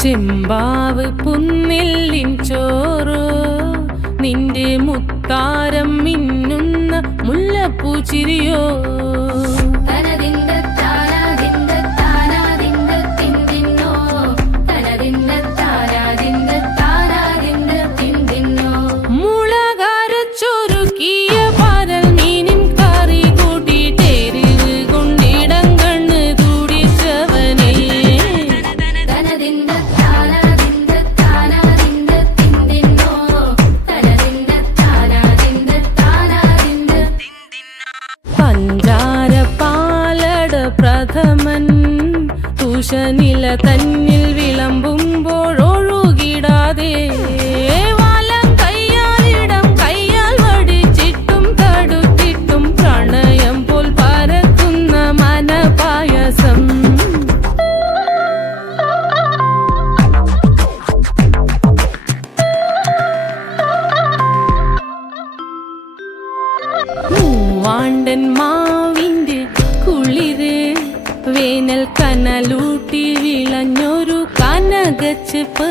ചെമ്പാവ് പുന്നെല്ലിൻ ചോറ് നിന്റെ മുത്താരം മിന്നുന്ന മുല്ലപ്പൂ ചിരിയോ പ്രഥമൻ തുഷനില തന്നിൽ വിളമ്പുമ്പോഴൊഴുകിടാതെ വലം കയ്യാലിടം കയ്യാൽ വടിച്ചിട്ടും തടുത്തിട്ടും പ്രണയം പോൽ പരക്കുന്ന മനപായസം മൂവാണ്ടൻ മാവിന്റെ കുളിര് വേനൽ കനലൂട്ടി വിളഞ്ഞൊരു കനകച്ചെപ്പ്